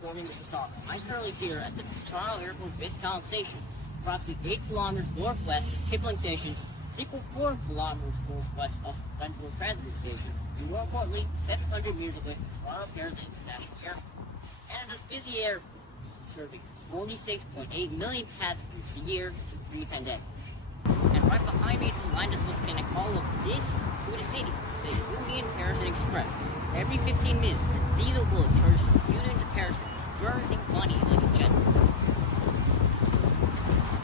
reporting this assault. I'm currently here at the Toronto Airport Viscount Station, approximately 8 kilometers northwest of Kipling Station, 3.4 kilometers northwest of Tripcentral Transit Station, and more importantly, 700 meters away from Toronto Pearson International Airport. Canada's busy airport, serving 46.8 million passengers a year pre-pandemic. And right behind me is the line that's supposed to connect all of this to the city, the Union Pearson Express. Every 15 minutes, a diesel bullet charges from Union to Pearson, burning money like a jet.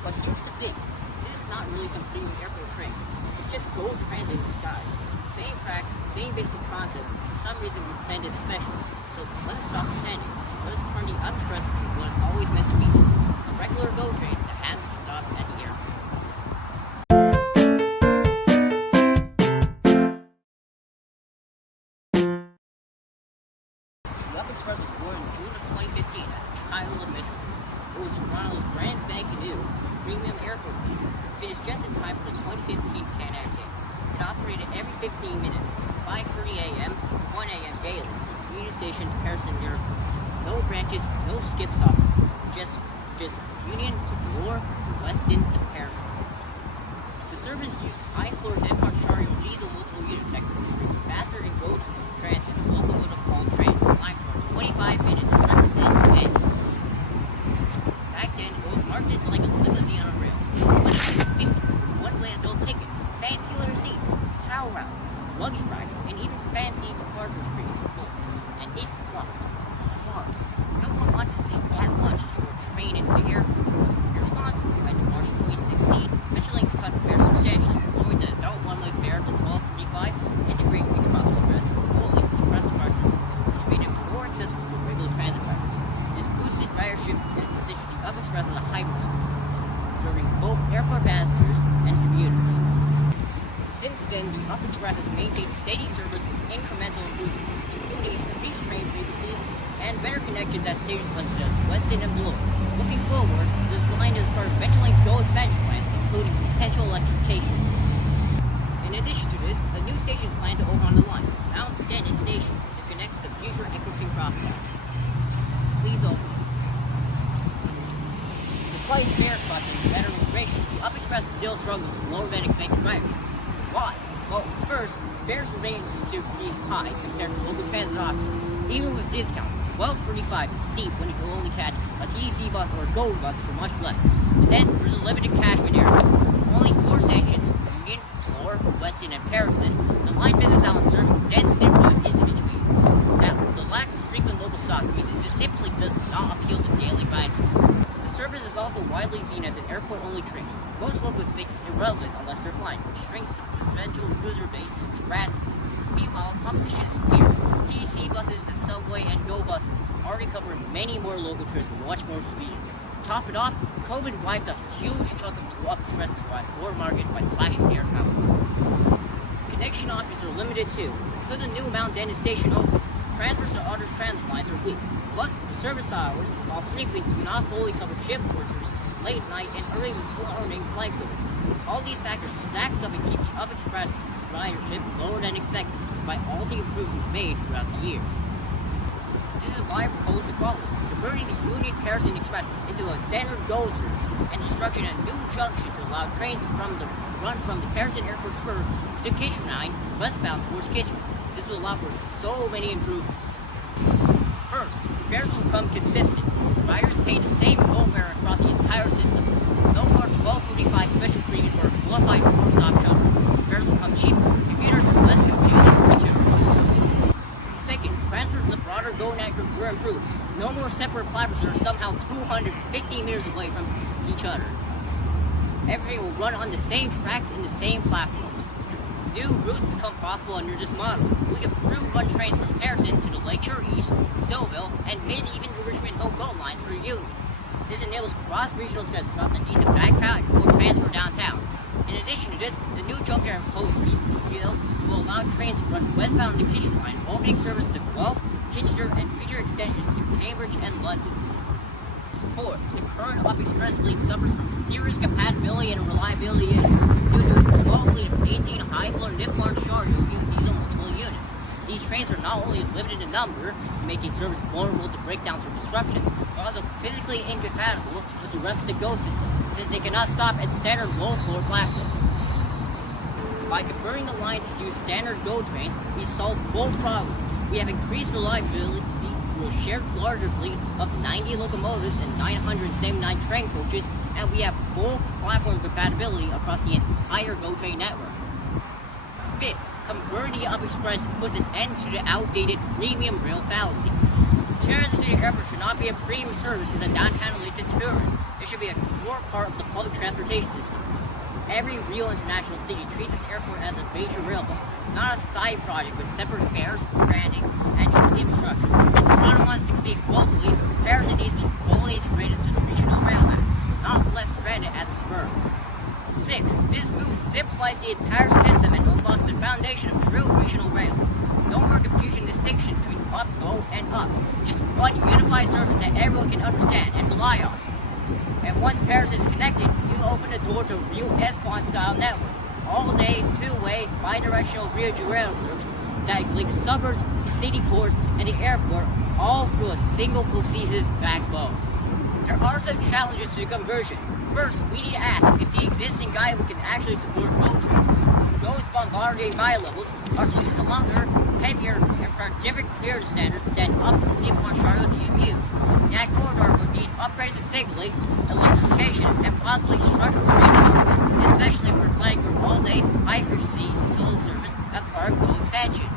But here's the thing, this is not really some premium airport train. It's just GO Transit in disguise. Same tracks, same basic concept, for some reason we pretended special. So let us stop pretending. Let us turn the Express into what it's always meant to be, a regular GO train that has to stop at the airport. The Express was born in June of 2015 as a child of Metrolinx. It was Toronto's brand spanking new premium airport. Finished just in time for the 2015 Pan Am Games. It operated every 15 minutes, 5:30 a.m. to 1 a.m. daily from Union Station to Pearson Airport. No branches, no skip stops, just Union to Bloor, Weston to Pearson. The service used high-floor Denmark Chariot diesel multiple unit sectors to bring faster and GO Transit's locomotive hauled trains aligned for 25 minutes from end to end. Back then, it was marketed like a limousine on rails. One-way adult ticket, fancy leather seats, power rounds, luggage racks, and even fancy departure screens. And it flopped hard. No one wants to pay that much for a train into the airport. In response, by March 2016, Metrolinx cut fares substantially, lowering the adult one-way fare to $12.35 and the Great Express fully suppress the car system, which made it more accessible for regular transit riders. This boosted ridership and positioned the Express as a hybrid service, serving both airport passengers and commuters. Since then, the Express has maintained steady service with incremental improvements, including increased train frequencies and better connections at stations such as Weston and Bloor. Looking forward, this line is part of Metrolinx's GO expansion plans, including potential electrification. In addition to this, a new station is planned to open on the line, Mount Dennis Station, to connect the future Echo-King crosswalk. Please open. Despite fare cuts and better integration, the Express still struggles with lower than expected ridership. Why? Well, first, fares remain stupidly high compared to local transit options. Even with discounts, $12.35 is steep when you can only catch a TDC bus or a GO bus for much less. And then there's a limited catchment area. Only 4 stations, Union, Bloor, Weston, and Pearson, the line business island serving dense neighborhood is in between. Now, the lack of frequent local stops means it just simply does not appeal to daily riders. The service is also widely seen as an airport-only train. Most locals think it's irrelevant unless they're flying, which shrinks the potential user base drastically. Meanwhile, competition is fierce. TDC buses, the subway, and GO buses already cover many more local trips with much more speed. To top it off, COVID wiped a huge chunk of the Express's core market by slashing air travel numbers. Connection options are limited too. Until the new Mount Dennis station opens, transfers to other transit lines are weak. Plus, service hours, while frequent, do not fully cover shift workers, late night, and early morning flight crews. All these factors stacked up and keep the Express ridership lower than expected, despite all the improvements made throughout the years. This is why I propose the following: converting the Union Pearson Express into a standard GO service and constructing a new junction to allow trains run from the Pearson Airport Spur to Kitchener Line westbound towards Kitchener. This will allow for so many improvements. First, fares will become consistent. Riders pay the same GO fare across the entire system. No more $12.45 special premium for a qualified 4-stop shopper. Fares will come cheaper for commuters and less confusing for tourists. Second, transfers to the broader GO network were improved. No more separate platforms that are somehow 250 meters away from each other. Everything will run on the same tracks in the same platforms. New routes become possible under this model. We can through-run trains from Pearson to the Lakeshore East, Stouffville, and maybe even the Richmond Hill GO line through Union. This enables cross-regional trips without the need to backpack or transfer downtown. In addition to this, the new junction at Post Field will allow trains to run westbound on the Kitchener Line, opening service to Guelph, Kitchener, and future extensions to Cambridge and London. Fourth, the current Express fleet suffers from serious compatibility and reliability issues due to its small fleet of 18 high-floor Nippon Chariot diesel multiple units. These trains are not only limited in number, making service vulnerable to breakdowns or disruptions, but also physically incompatible with the rest of the GO system, since they cannot stop at standard low-floor platforms. By converting the line to use standard GO trains, we solve both problems. We have increased reliability through a shared larger fleet of 90 locomotives and 979 train coaches, and we have full platform compatibility across the entire GO train network. Fifth, converting the Up Express puts an end to the outdated premium rail fallacy. Terrace City Airport should not be a premium service for the downtown elites and tourists. It should be a core part of the public transportation system. Every real international city treats its airport as a major rail hub, not a side project with separate fares, branding, and infrastructure. If Toronto wants to compete globally, Paris needs to be fully integrated into the regional rail map, not left stranded at the spur. 6. This move simplifies the entire system and unlocks the foundation of true regional rail. No more confusion distinction between up, go, and up. Just one unified service that everyone can understand and rely on. And once Paris is connected, you open the door to a real S-Bahn style network. All-day, two-way, bi-directional regional rail service that links suburbs, city cores, and the airport all through a single cohesive backbone. There are some challenges to the conversion. First, we need to ask if the existing guidebook can actually support GO trains. GO's Bombardier bi-levels are slightly longer, heavier, and require different clearance standards than up to the Charlotte TMUs. That corridor would need upgrades to signaling, electrification, and possibly structural reinforcement, especially if we're planning for all-day, high-frequency slow service as part of GO expansion.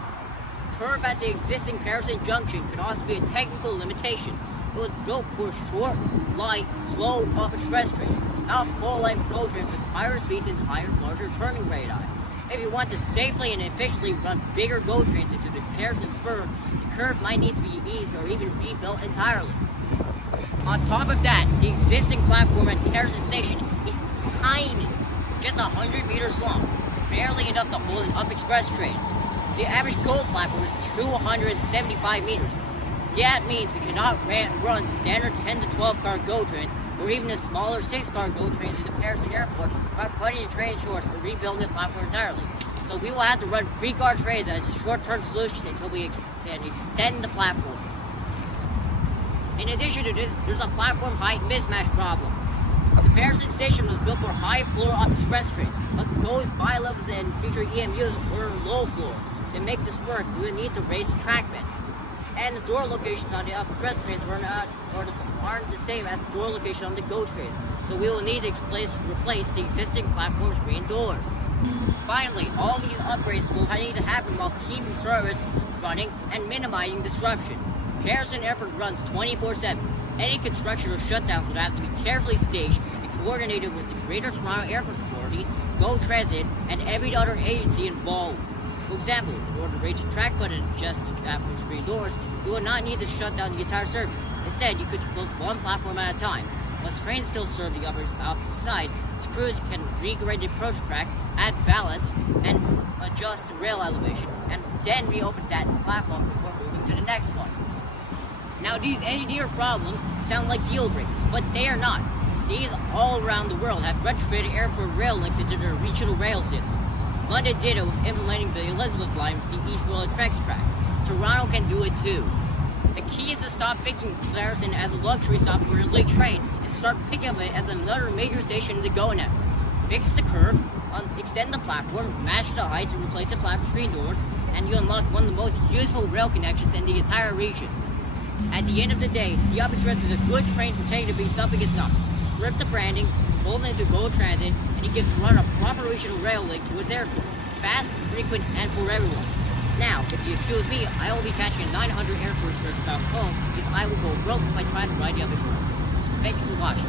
Curve at the existing Pearson junction could also be a technical limitation. It was built for short, light, slow Up Express trains, not full-length GO trains with higher speeds and larger turning radii. If you want to safely and efficiently run bigger GO trains into the Pearson spur, the curve might need to be eased or even rebuilt entirely. On top of that, the existing platform at Pearson Station is tiny, just 100 meters long, barely enough to hold an Up Express train. The average GO platform is 275 meters. That means we cannot run standard 10 to 12 car GO trains or even the smaller 6-car GO trains into Pearson Airport without cutting the train short or rebuilding the platform entirely. So we will have to run 3-car trains as a short-term solution until we can extend the platform. In addition to this, there's a platform height mismatch problem. The Pearson station was built for high-floor Up Express trains, but GO's bi-levels and future EMUs were low-floor. To make this work, we would need to raise the track bed. And the door locations on the Up Express trains aren't the same as the door location on the GO trains, so we will need to replace the existing platform's green doors. Finally, all these upgrades will need to happen while keeping service running and minimizing disruption. Pearson Airport runs 24/7. Any construction or shutdowns would have to be carefully staged and coordinated with the Greater Toronto Airport Authority, GO Transit, and every other agency involved. For example, in order to raise the track button and adjust the platform's screen doors, you will not need to shut down the entire service. Instead, you could close one platform at a time. Once trains still serve the opposite side, the crews can regrade the approach tracks, add ballast, and adjust the rail elevation, and then reopen that platform before moving to the next one. Now, these engineer problems sound like deal breakers, but they are not. Cities all around the world have retrofitted airport rail links into their regional rail system. London did it with implementing the Elizabeth line with the East Royal Tracks. Toronto can do it too. The key is to stop thinking Pearson as a luxury stop for a late train and start thinking of it as another major station in the GO network. Fix the curve, extend the platform, match the heights, and replace the platform screen doors, and you unlock one of the most useful rail connections in the entire region. At the end of the day, the Up Express is a good train pretending to be something it's not. Strip the branding, fold it into GO Transit, and it gives Toronto a proper regional rail link to its airport. Fast, frequent, and for everyone. Now, if you excuse me, I will be catching a 900 airport express back home because I will go broke if I try to ride the Up Express. Thank you for watching.